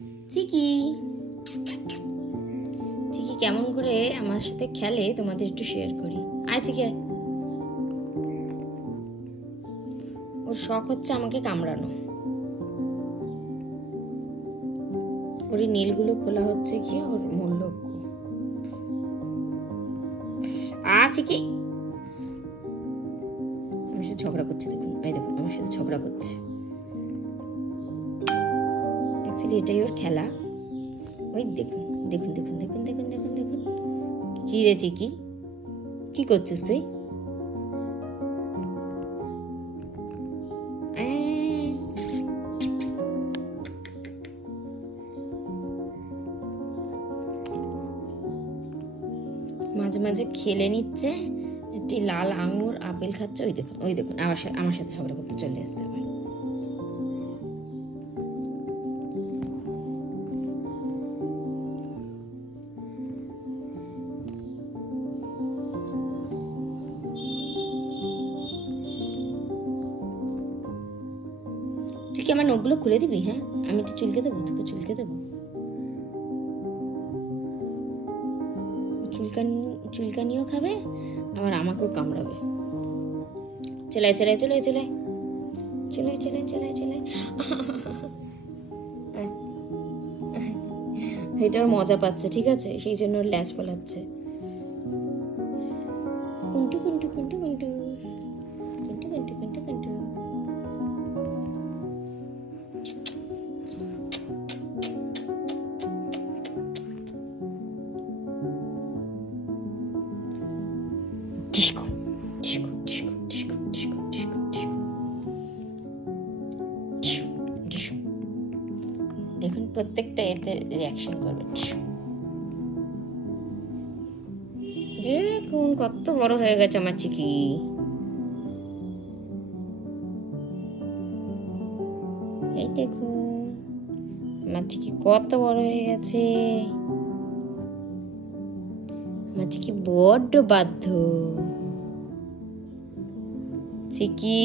চিকি চিকি কেমন করে আমার সাথে খেলে তোমাদের একটু শেয়ার করি। আয় চিকি, ওর শখ হচ্ছে আমাকে কামড়ানো। ওর নীলগুলো খোলা হচ্ছে কি ওর মূল লক্ষ্য। চিকি আমার সাথে ঝগড়া করছে, দেখুন এই দেখুন আমার সাথে ঝগড়া করছে। অ্যাকচুয়ালি এটাই ওর খেলা। ওই দেখুন দেখুন দেখুন দেখুন দেখুন দেখুন দেখুন কি রে চিকি, কি করছিস তুই? মাঝে মাঝে খেলে নিচ্ছে, একটি লাল আঙুর আপেল খাচ্ছে। ওই দেখুন ওই দেখুন আমার সাথে ঝগড়া করতে চলে এসছে আবার। তুই কি আমার নখগুলো খুলে দিবি? হ্যাঁ, আমি একটু চুলকে দেবো, তোকে চুলকে দেবো। চুলকানিও খাবে আবার আমাকেও কামড়াবে। চলে চলে চলে চলে চলে চলে চলে চলে এটার মজা পাচ্ছে, ঠিক আছে, সেই জন্য ওর ল্যাজ পালাচ্ছে। কুন্টু কুন্টু কুন্টু কুন্টু কুন্টু কুন্টু কুন্টু কুন্টু। দেখুন প্রত্যেকটা এতে রিয়াকশন করবে। দেখুন কত বড় হয়ে গেছে আমার চিকি। এই দেখুন আমার চিকি কত বড় হয়ে গেছে। আমার চিকি বড্ড বাধ্য। চিকি,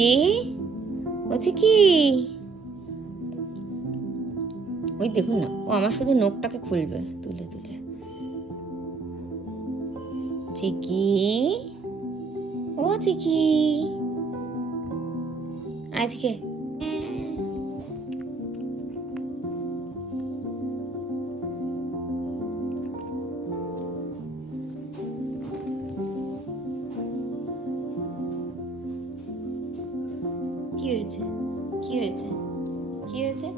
ও চিকি, ওই দেখুন না, ও আমার শুধু নখটাকে খুলবে তুলে তুলে। চিকি, ও চিকি, আজকে কি হয়েছে? কি হয়েছে? কি হয়েছে?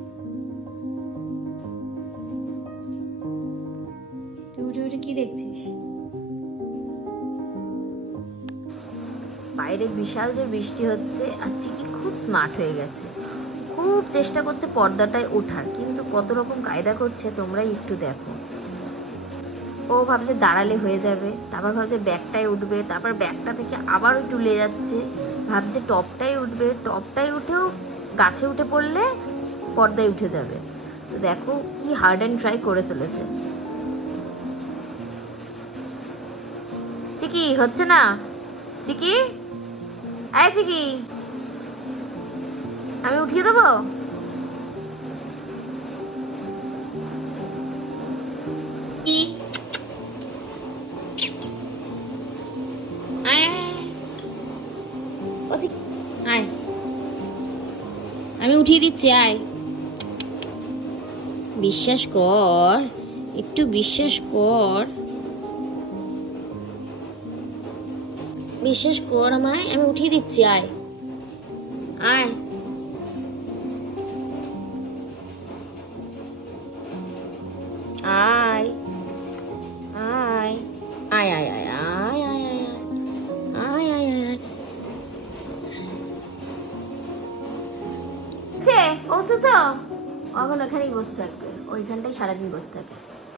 তুই উঠে উঠে কি দেখছিস? বাইরে বিশাল যে বৃষ্টি হচ্ছে আর চিকি খুব স্মার্ট হয়ে গেছে, খুব চেষ্টা করছে পর্দাটায় ওঠার, কিন্তু কত রকম কায়দা করছে তোমরাই একটু দেখো। ও ভাবছে দাঁড়ালে হয়ে যাবে, তারপর ভাবছে ব্যাগটায় উঠবে, তারপর ব্যাগটা থেকে আবার তুলে যাচ্ছে, ভাবছে টপটাই উঠবে, টপটাই উঠেও গাছে উঠে পড়লে পর্দায় উঠে যাবে। তো দেখো কি হার্ড অ্যান্ড ট্রাই করে চলেছে। চিকি হচ্ছে না? চিকি, আয় চিকি, আমি উঠিয়ে দেবো? কি আয় আয়, আমি উঠিয়ে দিচ্ছি, আয়। বিশ্বাস কর, একটু বিশ্বাস কর, বিশ্বাস কর আমায়, আমি উঠিয়ে দিচ্ছি, আয় আয়। আয় আয় আয় আয় আয় আয় আয় আয় আয় আয় আয়। ও সুসো এখন ওখানেই বসে থাকবে, ওইখানটাই সারাদিন বসে থাকে।